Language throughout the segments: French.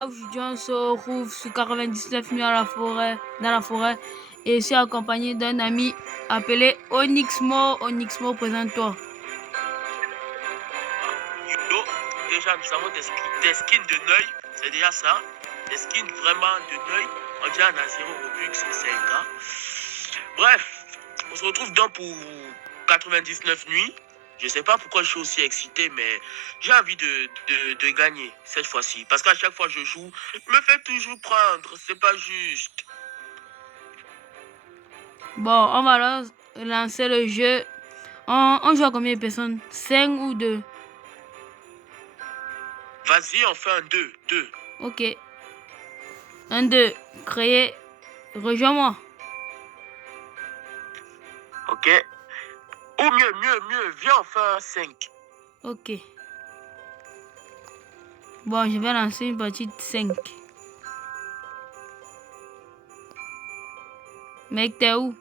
Aujourd'hui, on se retrouve sur 99 nuits à la forêt, dans la forêt, et je suis accompagné d'un ami appelé Onyxmo. Onyxmo, présente-toi. Yo, déjà nous avons des skins de Neuil, c'est déjà ça. Des skins vraiment de Neuil. On dirait un 0 Robux, c'est un gars. Bref, on se retrouve donc pour 99 nuits. Je sais pas pourquoi je suis aussi excité, mais j'ai envie de gagner cette fois-ci. Parce qu'à chaque fois que je joue, je me fais toujours prendre. C'est pas juste. Bon, on va lancer le jeu. On joue à combien de personnes? 5 ou 2? Vas-y, on fait un 2. 2. Ok. 1, 2. Créer. Rejoins-moi. Ok. Ou mieux. Viens, on fait un 5. Ok. Bon, je vais lancer une partie de 5. Mec, t'es où?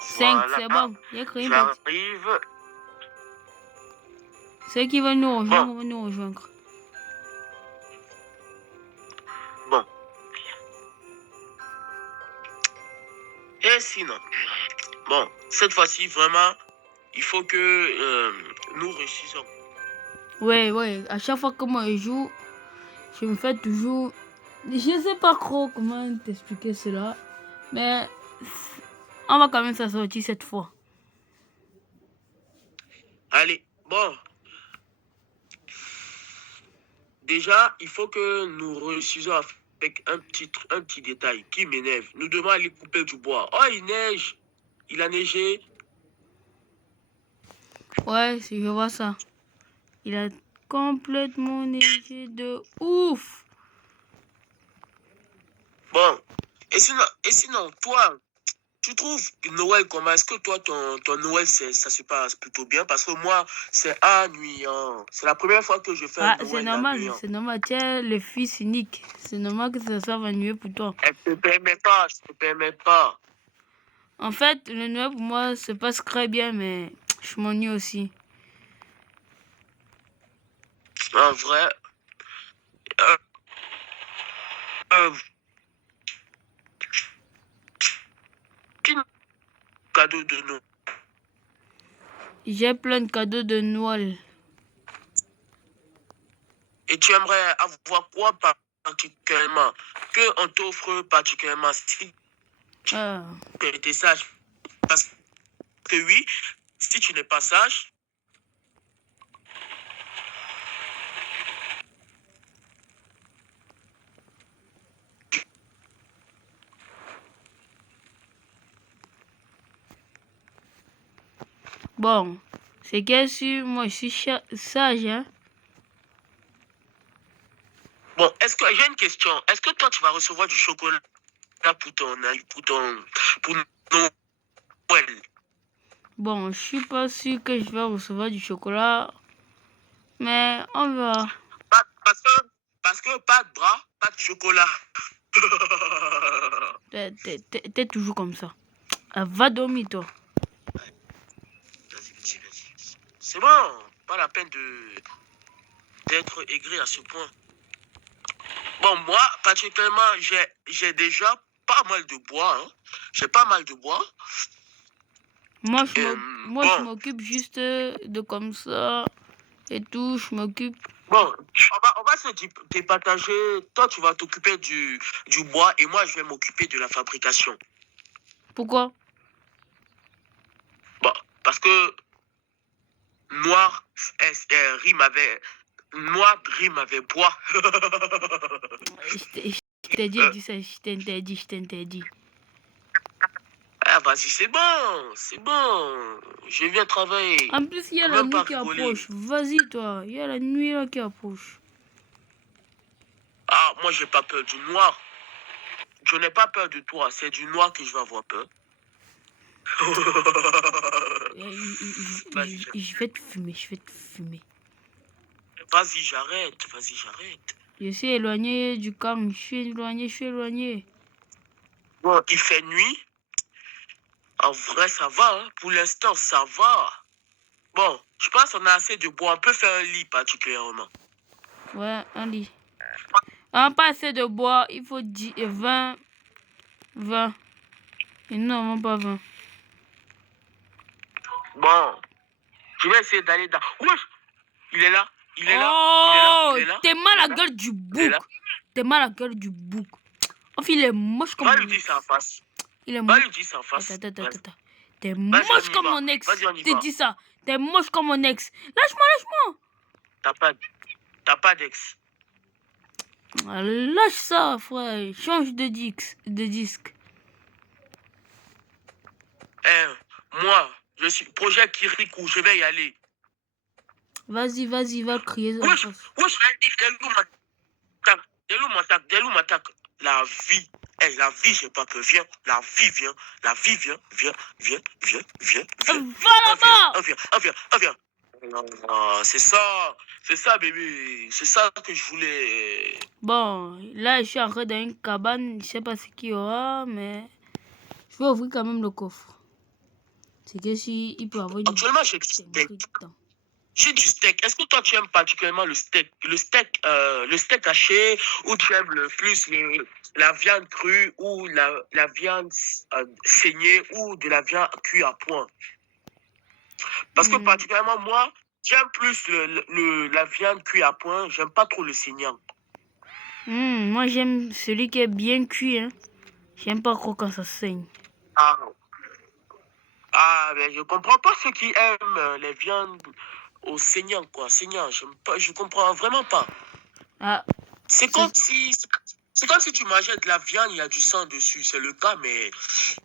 5, Voilà. c'est bon. J'ai créé une partie. J'arrive. Ceux qui veulent nous rejoindre vont nous rejoindre. Bon. Et sinon, bon, cette fois-ci, vraiment, il faut que nous réussissions. Ouais. À chaque fois que moi je joue, je me fais toujours... Je sais pas trop comment t'expliquer cela, mais on va quand même s'en sortir cette fois. Allez, bon. Déjà, il faut que nous réussissions avec un petit détail qui m'énerve. Nous devons aller couper du bois. Oh, il neige. Il a neigé. Ouais, si je vois ça. Il a complètement neigé de ouf. Bon. Et sinon, toi, tu trouves Noël comment? Est-ce que toi, ton Noël, ça se passe plutôt bien? Parce que moi, c'est ennuyant. C'est la première fois que je fais un C'est Noël normal, ennuyant. c'est normal. Tu es le fils unique. C'est normal que ça soit ennuyeux pour toi. Je ne te permets pas, je ne te permets pas. En fait, le Noël pour moi se passe très bien, mais je m'ennuie aussi. En vrai, euh, euh, quel cadeau de nous? J'ai plein de cadeaux de Noël. Et tu aimerais avoir quoi particulièrement? Que on t'offre particulièrement si tu Ah. étais sage? Parce que oui, si tu n'es pas sage, Bon, c'est que si moi je suis sage, hein. bon, j'ai une question. Est-ce que toi tu vas recevoir du chocolat pour Noël? Bon, je suis pas sûr que je vais recevoir du chocolat, mais on verra. Parce que pas de bras, pas de chocolat. T'es toujours comme ça. Va dormir, toi. Vas-y. C'est bon, pas la peine d'être aigri à ce point. Bon, moi, particulièrement, j'ai déjà pas mal de bois. Hein. J'ai pas mal de bois. Moi, je Bon, m'occupe juste de comme ça et tout. Je m'occupe. bon, on va se départager. Toi, tu vas t'occuper du bois et moi, je vais m'occuper de la fabrication. Pourquoi? Bon, parce que noir rime avec bois. Je t'ai dit, dis ça, je t'interdis. Ah, vas-y, c'est bon. Je viens travailler. En plus, il y a la nuit qui approche. Vas-y, toi. Il y a la nuit là qui approche. Ah, moi, j'ai pas peur du noir. Je n'ai pas peur de toi. C'est du noir que je vais avoir peur. Je vais te fumer. Vas-y, j'arrête. Je suis éloigné du camp. Je suis éloigné. Bon, il fait nuit. En vrai, ça va. Hein. Pour l'instant, ça va. Bon, je pense qu'on a assez de bois. On peut faire un lit particulièrement. Ouais, un lit. On pas assez de bois, il faut 10 et 20. 20. Et nous n'avons pas 20. Bon, je vais essayer d'aller dans... Wesh, il est là. Il est là. Oh, Il est là. t'es mal à la gueule du Il est là. bouc. T'es mal à la gueule du bouc. Enfin, il est moche comme Va mon lui dire ex. ça en face. Il est Va moche. lui dire ça en face. Attends. T'es Vas-y, on moche y comme va. mon ex. Vas-y, on y T'es va. dit ça. T'es moche comme mon ex. Lâche-moi. T'as pas d'ex. Ah, lâche ça, frère. Change de disque. Moi, je suis projet Kirikou, je vais y aller. Vas-y, va crier ça. Wesh, Delou m'attaque. La vie, j'ai pas peur. Viens, la vie vient. Va là-bas. Viens. Non, c'est ça, bébé. C'est ça que je voulais. Bon, là, je suis entré dans une cabane. Je sais pas ce qu'il y aura, mais je vais ouvrir quand même le coffre. C'est que si il peut avoir une... Actuellement, j'ai du steak. J'ai du steak. Est-ce que toi, tu aimes particulièrement le steak? Le steak haché, ou tu aimes plus la viande crue, ou la viande saignée, ou de la viande cuite à point? Parce que particulièrement, moi, j'aime plus la viande cuite à point. J'aime pas trop le saignant. Moi, j'aime celui qui est bien cuit. Hein. J'aime pas trop quand ça saigne. Mais je comprends pas ceux qui aiment les viandes au saignant, quoi. Saignant, je comprends vraiment pas. C'est comme si tu mangeais de la viande, il y a du sang dessus. C'est le cas, mais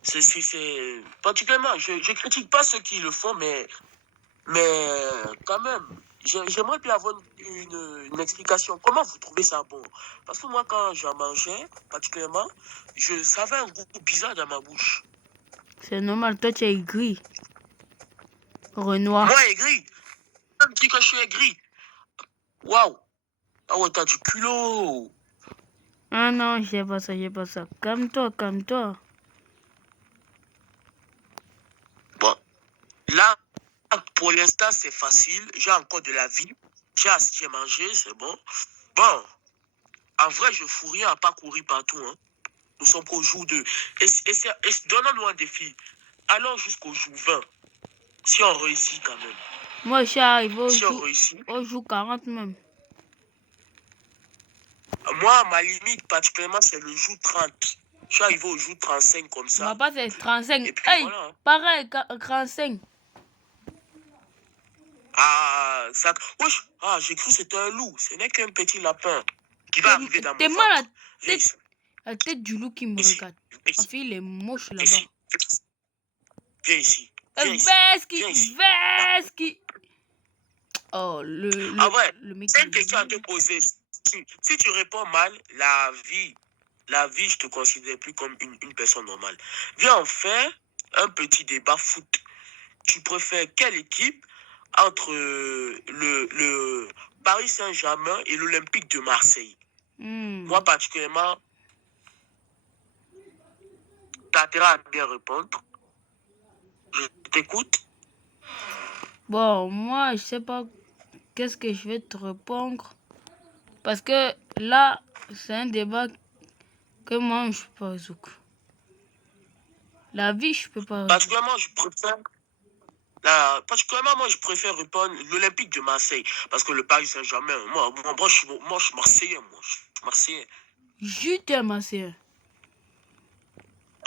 c'est particulièrement. Je critique pas ceux qui le font, mais quand même, j'aimerais bien avoir une explication. Comment vous trouvez ça bon? Parce que moi, quand j'en mangeais, particulièrement, je savais un goût bizarre dans ma bouche. C'est normal, toi tu es aigri. Renoir. Moi, aigri. On me dit que je suis aigri. Waouh. Ah ouais, t'as du culot. Ah non, j'ai pas ça. Calme-toi. Bon, là, pour l'instant, c'est facile. J'ai encore de la vie. J'ai assez mangé, c'est bon. Bon, en vrai, je fous rien à pas courir partout. Hein. Nous sommes qu'au jour 2. Et donnons-nous un défi. Allons jusqu'au jour 20. Si on réussit quand même. Moi, je suis arrivé au jour 40 même. Moi, ma limite particulièrement, c'est le jour 30. Je suis arrivé au jour 35 comme ça. Ma passe c'est 35. Et puis, hey, voilà. Pareil, 35. Ça... Wesh, j'ai cru que c'était un loup. Ce n'est qu'un petit lapin qui va arriver dans mon ventre. T'es mal la tête du loup qui me regarde. Enfin, il est moche là-bas. Viens ici. Veski. Oh, le mec. C'est une question à te poser. Si tu réponds mal, la vie, je te considère plus comme une personne normale. Viens, on fait un petit débat foot. Tu préfères quelle équipe entre le Paris Saint-Germain et l'Olympique de Marseille? Moi, particulièrement, tu as intérêt à bien répondre. Je t'écoute. Bon, moi, je sais pas qu'est-ce que je vais te répondre. Parce que là, c'est un débat que moi, je peux pas résoudre. La vie, je peux pas résoudre. Particulièrement, moi, je préfère répondre l'Olympique de Marseille. Parce que le Paris Saint-Germain, moi, je suis Marseillais. Juste un Marseillais.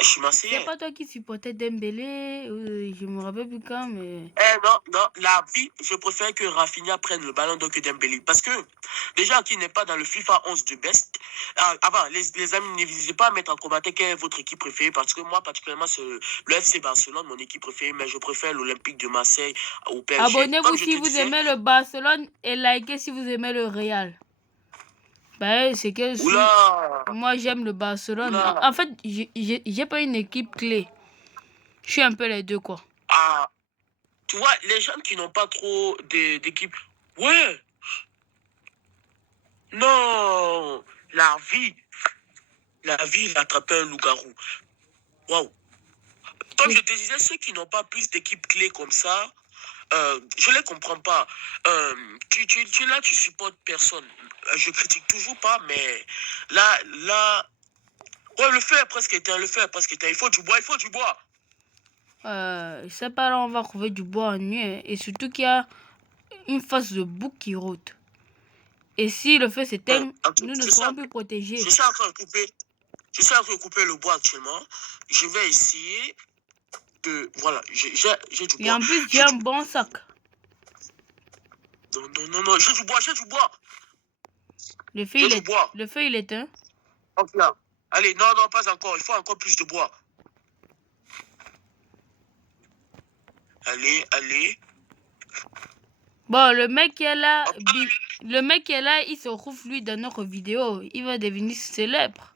Je suis Marseillais. C'est pas toi qui supportais Dembélé, je me rappelle plus quand, mais... Non, la vie, je préfère que Rafinha prenne le ballon d'or que Dembélé. Parce que, déjà, qui n'est pas dans le FIFA 11 de best, avant, les amis, n'hésitez pas à mettre en commentaire quelle est votre équipe préférée. Parce que moi, particulièrement, c'est le FC Barcelone, mon équipe préférée, mais je préfère l'Olympique de Marseille au PSG. Abonnez-vous si vous aimez le Barcelone et likez si vous aimez le Real. Ben, c'est que moi j'aime le Barcelone. En fait, j'ai pas une équipe clé. Je suis un peu les deux, quoi. Tu vois, les gens qui n'ont pas trop d'équipe. Ouais. Non. La vie, il a attrapé un loup-garou. Waouh. Comme je te disais, ceux qui n'ont pas plus d'équipe clé comme ça, Je les comprends pas. Là, tu supportes personne. Je critique toujours pas, mais là, ouais, le feu est presque éteint, le feu est presque éteint. Il faut du bois, il faut du bois. Je sais pas, là, on va trouver du bois en nuit. Hein. Et surtout qu'il y a une face de bouc qui rôde. Et si le feu s'éteint, nous ne serons plus protégés. Je suis en train de couper le bois actuellement. Je vais essayer de... Voilà, j'ai du bois. Et en plus, j'ai un bon sac. Non, j'ai du bois. Le feu, il est éteint. Hop là. Allez, non, pas encore. Il faut encore plus de bois. Allez. Bon, le mec qui est là, il se retrouve lui dans notre vidéo. Il va devenir célèbre.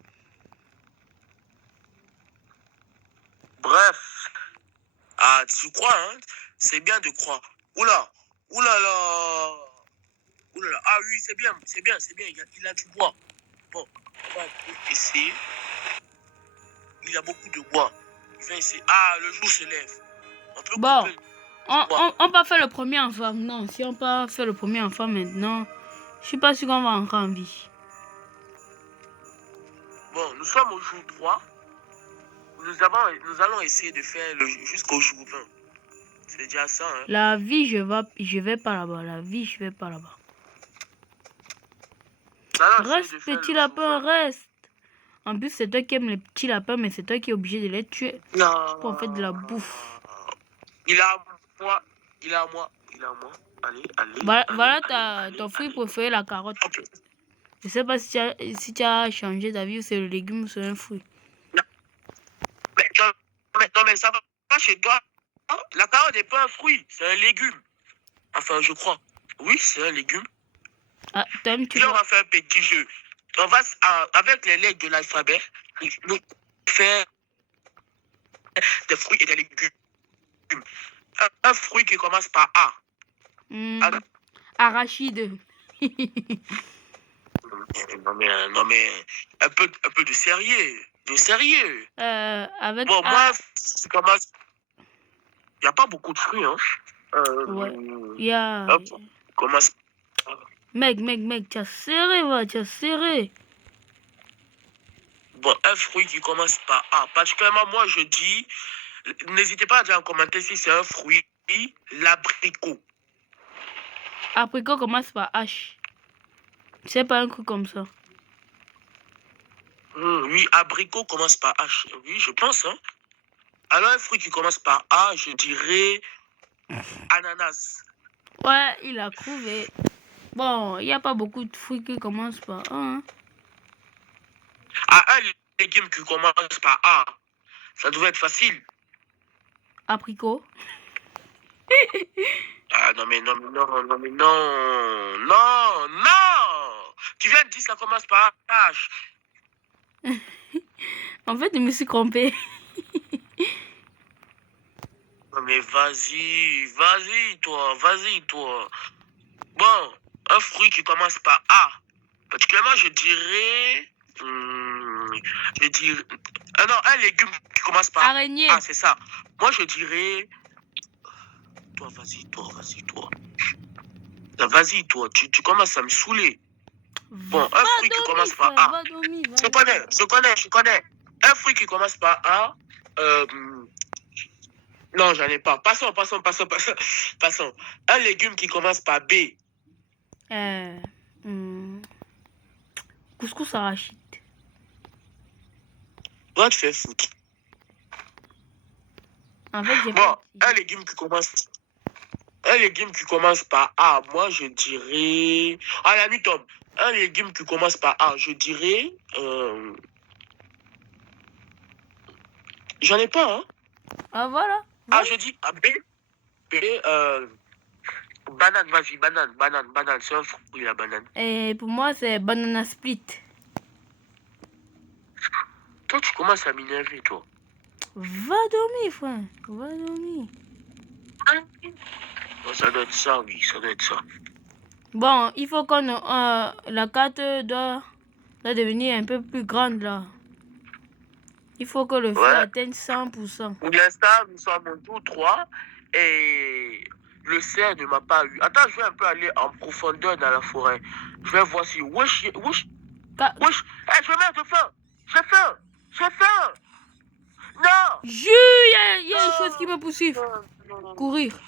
Bref. Ah, tu crois, hein? C'est bien de croire. Oula là. Ah oui, c'est bien. Il a du bois. Bon, on va essayer. Il a beaucoup de bois. Il va essayer. Ah, le jour se lève. On peut couper. On va faire le premier enfant. Non, si on peut faire le premier enfant maintenant, je suis pas sûr qu'on va encore en vie. Bon, nous sommes au jour 3. Nous allons essayer de faire jusqu'au jour 20. C'est déjà ça, hein? La vie, je vais pas là-bas. Reste, petit lapin, reste. En plus, c'est toi qui aimes les petits lapins, mais c'est toi qui es obligé de les tuer. Non. Pour en faire de la bouffe. Il a à moi. Allez. Voilà ton fruit préféré, la carotte. Okay. Je sais pas si tu as changé d'avis ou c'est le légume ou c'est un fruit. Non, mais ça va pas chez toi. La carotte n'est pas un fruit, c'est un légume. Enfin, je crois. Oui, c'est un légume. Ah, Puis on va faire un petit jeu. On va, avec les lettres de l'alphabet, nous faire des fruits et des légumes. Un fruit qui commence par A. Arachide. Non, mais un peu de sérieux. Avec bon, moi, ça commence... Il n'y a pas beaucoup de fruits, hein. Ouais. Il y a... Commence... Mec, tu as serré, Bon, un fruit qui commence par A. Particulièrement, moi, je dis... N'hésitez pas à dire en commentaire si c'est un fruit, l'abricot. Abricot commence par H. C'est pas un truc comme ça. Oui, abricot commence par H. Oui, je pense, hein. Alors, un fruit qui commence par A, je dirais ananas. Ouais, il a trouvé. Bon, il n'y a pas beaucoup de fruits qui commencent par A. Hein. Ah, un légume qui commence par A, ça devait être facile. Abricot. Ah, non. Tu viens de dire ça commence par H. En fait, je me suis trompée. Non, mais vas-y, toi. Bon, un fruit qui commence par A. Particulièrement, je dirais... non, un légume qui commence par araignée. A, c'est ça. Moi, je dirais... Toi, vas-y, toi. Vas-y, toi, tu commences à me saouler. Bon, un fruit qui commence par A. Je connais. Un fruit qui commence par A. Non, j'en ai pas. Passons. Un légume qui commence par B. Couscous arachide. Va te faire foutre. En fait, bon, un légume qui commence par A, moi je dirais... Ah, la nuit tombe. Un légume qui commence par A, je dirais... J'en ai pas, hein. Ah, voilà. Ah, je dis B. Banane, vas-y, banane. C'est un fruit, la banane. Et pour moi, c'est banana split. Toi, tu commences à m'énerver, toi. Va dormir, frère. Va dormir. Bon, ça doit être ça, oui. Bon, il faut qu'on... la carte doit devenir un peu plus grande, là. Il faut que le feu atteigne 100%. Pour l'instant, nous sommes au jour 3. Et le cerf ne m'a pas eu. Attends, je vais un peu aller en profondeur dans la forêt. Je vais voir si... Wesh, wesh, Ca- wesh. Eh, je meurs de faim. J'ai faim. J'ai faim. Non. Jus, il y a une chose qui me poursuit. Non, Courir.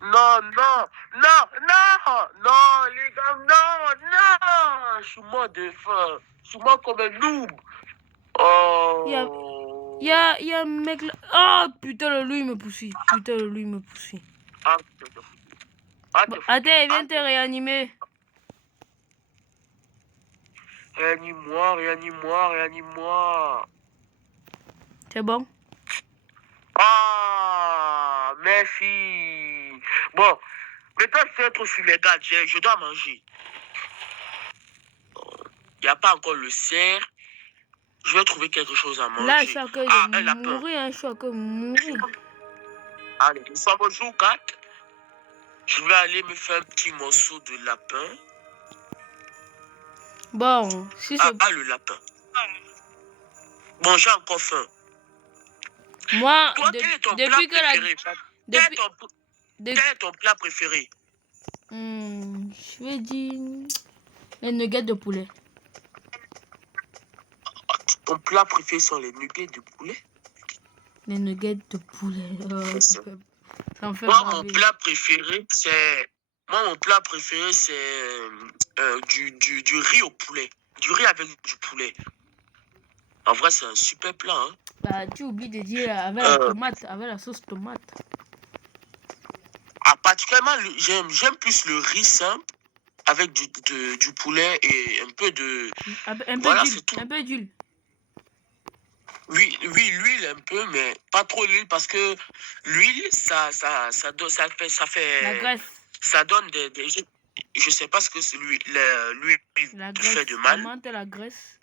non, non, non, non, les gars, non, non. Je suis mort de faim. Je suis mort comme un noob. Oh. Il y a un mec là. Oh putain, le loup il me poursuit. Putain, le loup il me poursuit. Ah, Bon, attends, viens te réanimer. Réanime-moi, réanime-moi, réanime-moi. C'est bon? Ah, merci. Bon, maintenant je vais être sur les gadgets, je dois manger. Il n'y a pas encore le cerf. Je vais trouver quelque chose à manger. Là, je suis à cœur Ah, de un lapin. mourir, hein, je suis à cœur de mourir. Allez, nous sommes au jour 4. Je vais aller me faire un petit morceau de lapin. Bon, si c'est... Le lapin. Bon, j'ai encore faim. Moi, Toi, quel est ton plat depuis que la... préféré? Quel est ton plat préféré? Je vais dire... les nuggets de poulet. Ton plat préféré sont les nuggets de poulet? Les nuggets de poulet. Ça me fait Moi, baver. mon plat préféré, c'est... mon plat préféré, c'est du riz au poulet. Du riz avec du poulet. En vrai, c'est un super plat, hein. Bah, tu oublies de dire avec la tomate, avec la sauce tomate. Ah, particulièrement, j'aime plus le riz simple avec du poulet et un peu de... Un peu Voilà, d'huile. c'est tout. Un peu d'huile. Oui, l'huile un peu, mais pas trop l'huile parce que l'huile, ça fait... La graisse. Ça donne des je sais pas ce que c'est l'huile te fait de mal. Augmente la graisse.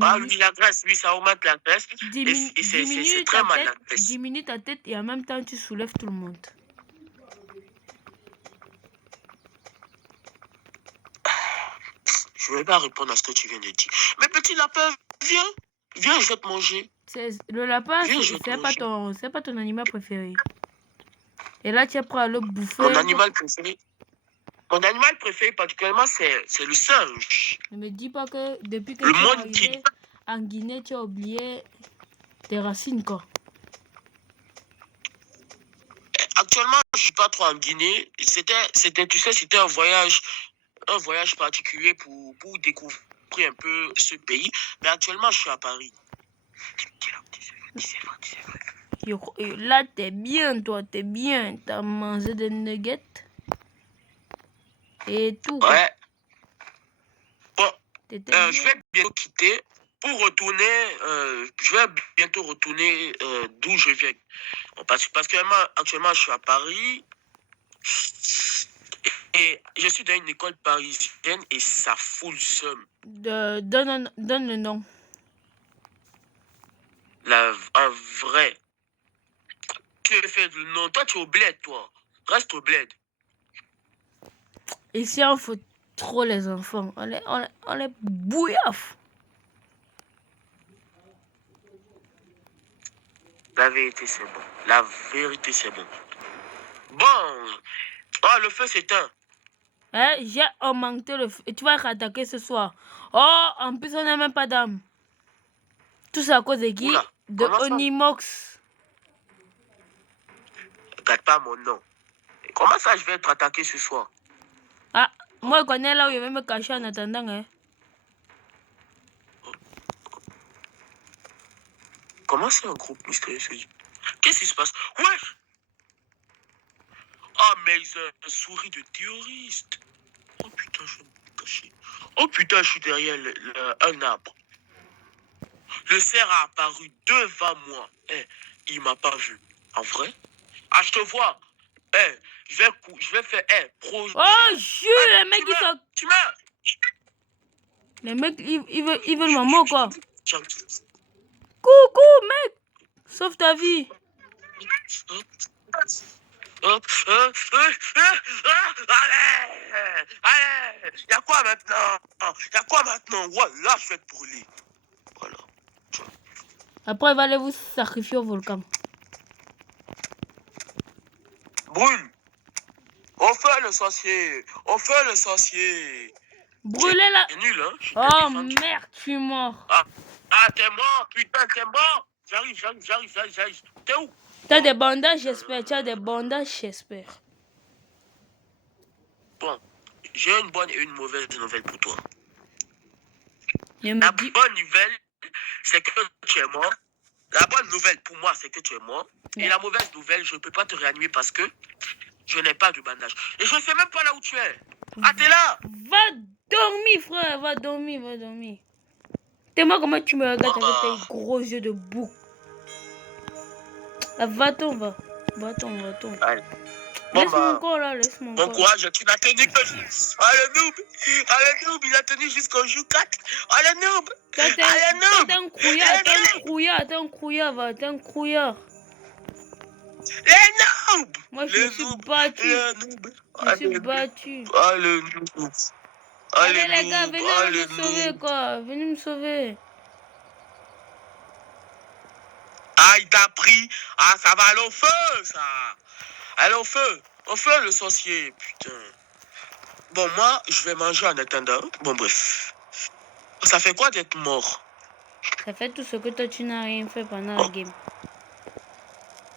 Ah oui, la graisse, oui, ça augmente la graisse. Et c'est très mal la graisse. Diminue ta tête et en même temps tu soulèves tout le monde. Je ne vais pas répondre à ce que tu viens de dire. Mais petit lapin, viens. Viens, je vais te manger. Le lapin, c'est pas ton animal préféré. Et là, tu es prêt à le bouffer. Mon animal préféré particulièrement, c'est le singe. Ne me dis pas que depuis que le tu es monde arrivé en Guinée, tu as oublié tes racines, quoi. Actuellement, je suis pas trop en Guinée. C'était un voyage particulier pour découvrir un peu ce pays. Mais actuellement, je suis à Paris. Là, t'es bien, toi, t'es bien. T'as mangé des nuggets et tout. Ouais. Bon, je vais bientôt quitter pour retourner. Je vais bientôt retourner d'où je viens. Parce que actuellement, je suis à Paris. Et je suis dans une école parisienne et ça fout le seum. Donne le nom. Un vrai. Tu veux faire le nom. Toi, tu es au bled, toi. Reste au bled. Ici, on faut trop les enfants. On les bouillaffe. La vérité, c'est bon. La vérité, c'est bon. Bon. Oh, le feu s'éteint. J'ai augmenté le feu. Et tu vas rattaquer ce soir. Oh, en plus, on n'a même pas d'âme. Tout ça à cause de qui? De Onimox. Regarde pas mon nom. Comment ça, je vais être attaqué ce soir? Ah, moi, je connais là où je vais me cacher en attendant. Hein. Comment c'est un groupe mystérieux? Qu'est-ce qui se passe? Ouais! Ah, mais ils ont un souris de terroriste. Oh putain, je vais me cacher. Oh putain, je suis derrière un arbre. Le cerf a apparu devant moi. Il m'a pas vu. En vrai? Ah, je te vois. Je vais faire pro. Oh, jure, les mecs, ils sont... Tu meurs! Les mecs, ils veulent maman, quoi. Coucou, mec! Sauve ta vie. Allez! Y'a quoi maintenant? Voilà, je vais te brûler. Voilà. Après, il va aller vous sacrifier au volcan. Brûle! On fait le sorcier. On fait le sorcier. Brûlez la... C'est nul, hein? Oh merde, je suis mort. Ah, t'es mort, putain, t'es mort. J'arrive. T'es où? T'as des bandages, j'espère. Tu as des bandages, j'espère. Bon, j'ai une bonne et une mauvaise nouvelle pour toi. La bonne nouvelle, c'est que tu es mort. La bonne nouvelle pour moi, c'est que tu es mort. Et la mauvaise nouvelle, je ne peux pas te réanimer parce que je n'ai pas de bandage. Et je ne sais même pas là où tu es. Ah, t'es là? Va dormir, frère. Va dormir. T'es moi comment tu me regardes avec tes gros yeux de bouc. Va-t'en. Laisse-moi encore là, laisse-moi encore. Bon courage, tu n'as tenu que... Ah, le noob, il a tenu jusqu'au jour 4. Ah, le noob. T'es un couillard. Les noobs. Moi, je me suis battu. Je suis battu. Ah, le noob. Allez, les gars, venez me sauver, quoi. Venez me sauver. Ah, il t'a pris. Ah, ça va aller au feu, ça. Allez, au feu. Au feu, le sorcier, putain. Bon, moi, je vais manger en attendant. Bon, bref. Ça fait quoi d'être mort? Ça fait tout ce que toi, tu n'as rien fait pendant la game.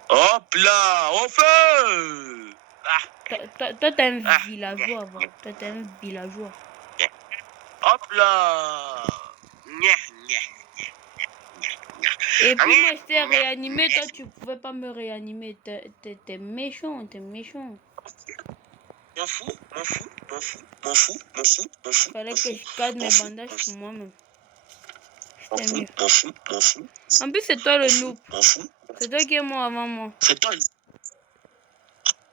Hop là, au feu. Toi, t'es un villageois, va. Toi, t'es un villageois. Hop là. Et puis moi, je t'ai réanimé. Toi, tu pouvais pas me réanimer. T'es méchant. M'en fous. Fallait que je garde mes bandages pour moi-même. M'en fous. En plus, c'est toi le noob. C'est toi qui es mort avant moi. C'est toi.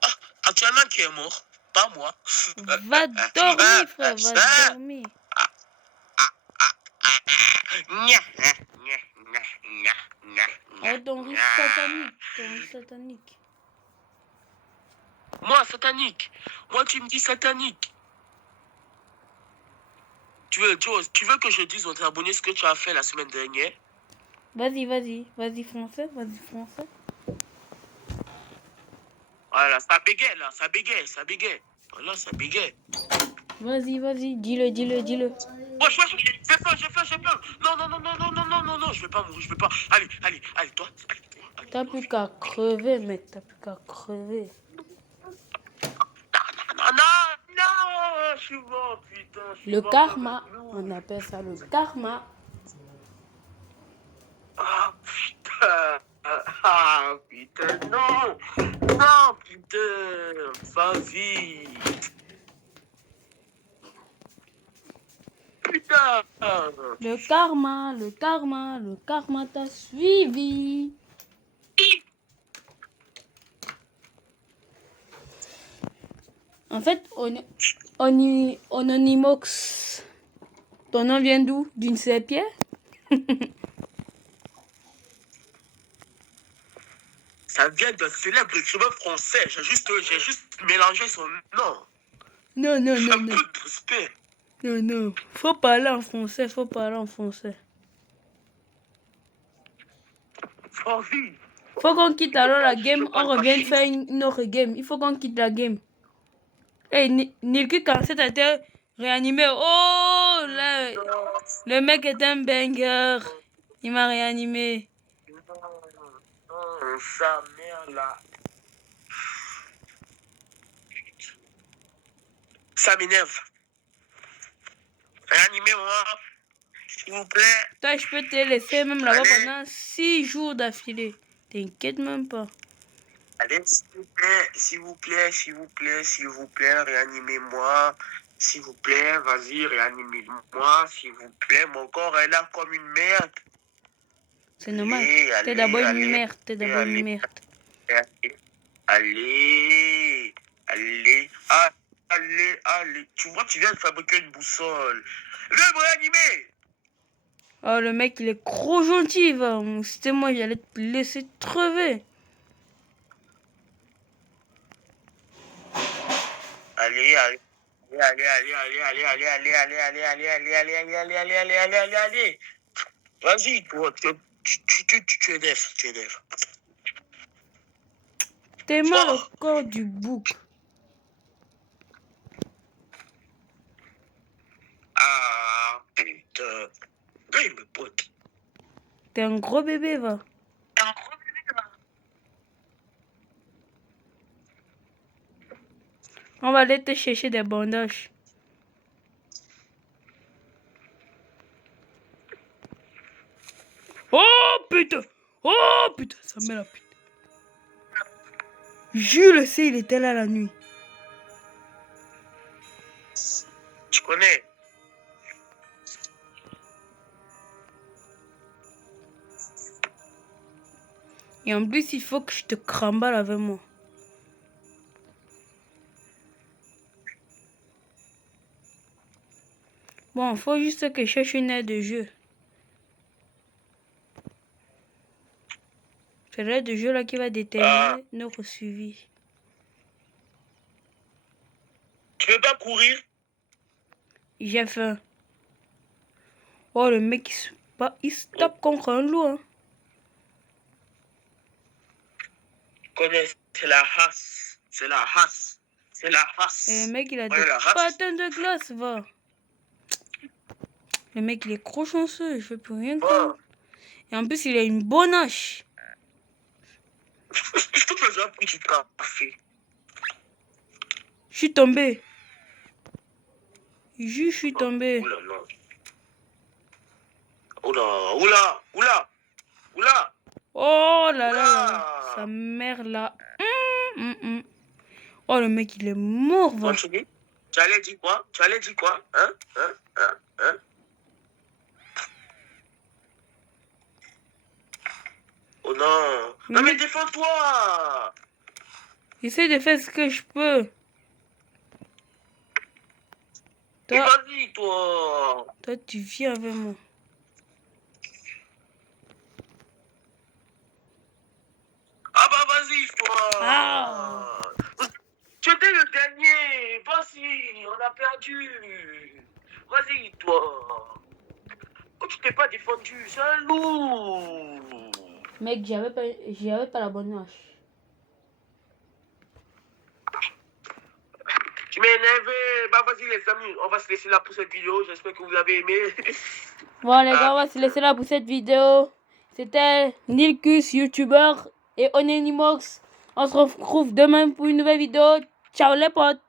Ah, actuellement, qui est mort? Pas moi. Va dormir, frère. Va dormir. Oh, ton riche satanique. Moi, satanique. Moi, tu me dis satanique. Tu veux que je dise aux abonnés ce que tu as fait la semaine dernière? Vas-y, français. Voilà, ça bégaye. Voilà, ça bégaye. Vas-y, dis-le. Oh, j'ai faim. Non, je vais pas mourir, Allez, toi. T'as plus qu'à crever, mec. Non, je suis mort, putain. Le karma, on appelle ça le karma. Ah, putain, non, putain, vas-y. Putain. Le karma t'a suivi. En fait, Anonymox, ton nom vient d'où? D'une serpillère? Ça vient d'un célèbre écrivain français. J'ai juste mélangé son nom. Non. Un peu de respect. Non. Faut parler en français. Vas-y. Faut qu'on quitte alors la game. On revient faire une autre game. Il faut qu'on quitte la game. Hey, Nilki, quand c'est à te réanimé. Oh, là, le mec est un banger. Il m'a réanimé. Non, sa mère là. Ça m'énerve. Réanimez-moi, s'il vous plaît. Toi, je peux te laisser même là-bas pendant 6 jours d'affilée. T'inquiète même pas. Allez, s'il vous plaît, réanimez-moi. S'il vous plaît, vas-y, réanimez-moi. S'il vous plaît, mon corps est là comme une merde. C'est normal. T'es d'abord une merde. Allez. Tu vois, tu viens de fabriquer une boussole. Le réanimer. Oh, le mec, il est trop gentil, va. C'était moi, j'allais te laisser crever. Allez. Vas-y, toi, tu es def. T'es mal au corps du bouc. Ah, putain. Là, il me pointe. T'es un gros bébé, va. On va aller te chercher des bandages. Oh putain! Oh putain, ça met la pute. Jules, il était là la nuit. Tu connais? Et en plus, il faut que je te cramballe avec moi. Bon, il faut juste que je cherche une aide de jeu. C'est l'aide de jeu là qui va déterminer notre suivi. Tu veux pas courir? J'ai faim. Oh, le mec, il se tape contre un loup. Hein. Connais, c'est la race. C'est la race. C'est la race. Et le mec, il a Ouais, des la race. patins de glace, va. Le mec, il est trop chanceux. Je fais plus rien faire. Et en plus, il a une bonne hache. Je trouve que j'ai pris du café. Je suis tombé. Je suis tombé. Oula, non. Oula, oula, oula, oula. Oh là là, là. Oula. Sa mère là. Oh, le mec, il est mort, va. Continue. Tu allais dire quoi? Tu allais dire quoi? Hein? Oh non. Non mais défends-toi. J'essaie de faire ce que je peux. Et vas-y, toi. Toi, tu viens avec moi. Ah bah vas-y, toi. Ah. Tu étais le dernier. Vas-y, on a perdu. Vas-y, toi. Oh, tu t'es pas défendu, c'est un loup. Mec, j'avais pas la bonne hache. Tu m'as énervé. Bah vas-y les amis, on va se laisser là pour cette vidéo. J'espère que vous avez aimé. Bon les gars, on va se laisser là pour cette vidéo. C'était Nilkus, youtubeur, et Onenimox. On se retrouve demain pour une nouvelle vidéo. Ciao les potes.